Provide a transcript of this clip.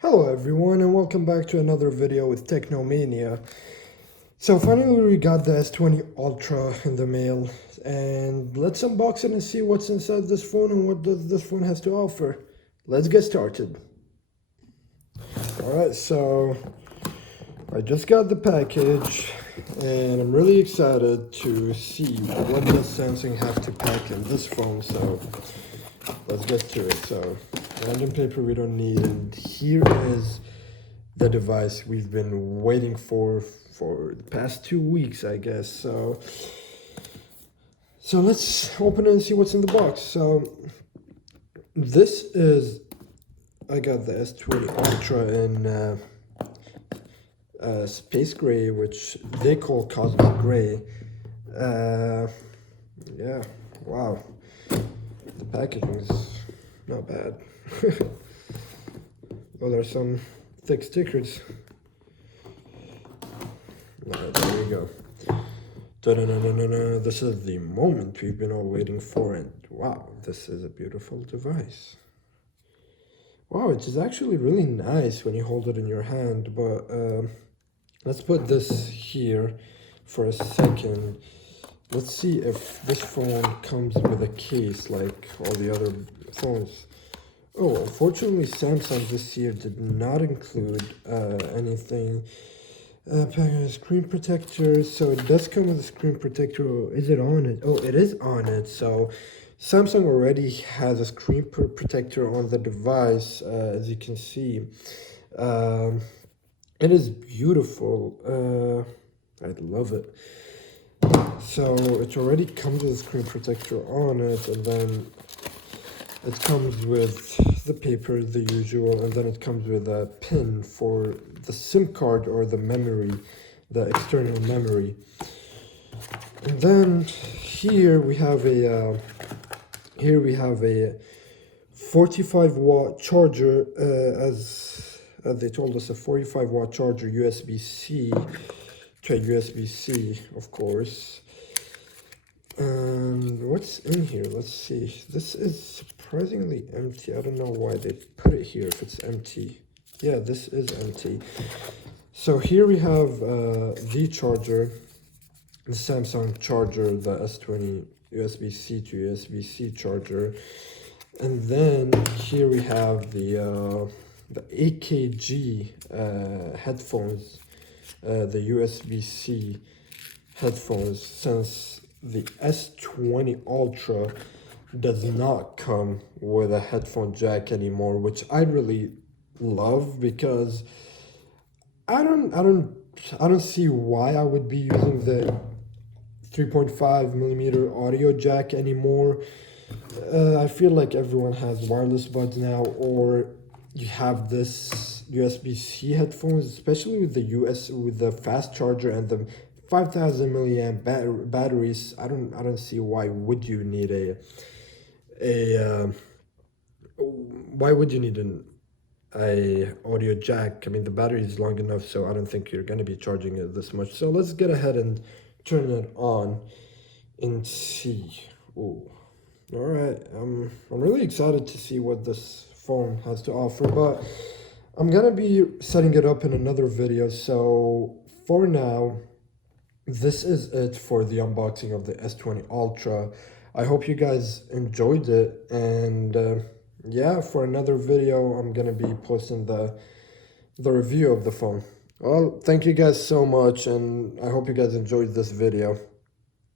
Hello everyone and welcome back to another video with Technomania. So finally we got the S20 Ultra in the mail and let's unbox it and see what's inside this phone and what does this phone has to offer. Let's get started. Alright, so I just got the package and I'm really excited to see what does Samsung have to pack in this phone, so let's get to it. So random paper we don't need, and here is the device we've been waiting for the past 2 weeks, I guess. So let's open it and see what's in the box. So this is, I got the S20 Ultra in space gray, which they call cosmic gray. Yeah, wow, the packaging is not bad. Well, there's some thick stickers. Alright, there we go. Da-da-da-da-da-da. This is the moment we've been all waiting for, and wow, this is a beautiful device. Wow, it is actually really nice when you hold it in your hand, but let's put this here for a second. Let's see if this phone comes with a case like all the other phones. Oh, unfortunately, Samsung this year did not include anything. Screen protector, so it does come with a screen protector. Is it on it? Oh, it is on it. So Samsung already has a screen protector on the device, as you can see. It is beautiful. I love it. So it already comes with a screen protector on it, and then it comes with the paper, the usual, and then it comes with a pin for the SIM card or the memory, the external memory. And then here we have a 45-watt charger, as they told us, a 45-watt charger, USB-C to a USB-C, of course. And what's in here? Let's see. This is surprisingly empty. I don't know why they put it here if it's empty. Yeah, this is empty. So here we have the charger, the Samsung charger, the S20 USB-C to USB-C charger. And then here we have the AKG headphones, the USB-C headphones, since the S20 Ultra does not come with a headphone jack anymore, which I really love, because I don't see why I would be using the 3.5mm audio jack anymore. I feel like everyone has wireless buds now, or you have this USB-C headphones, especially with the fast charger and the 5,000 milliamp batteries. I don't see why would you need why would you need an audio jack? I mean, the battery is long enough, so I don't think you're going to be charging it this much. So let's get ahead and turn it on and see. Ooh. All right, I'm really excited to see what this phone has to offer, but I'm gonna be setting it up in another video. So for now, this is it for the unboxing of the S20 Ultra. I hope you guys enjoyed it, and yeah, for another video I'm gonna be posting the review of the phone. Well, thank you guys so much, and I hope you guys enjoyed this video.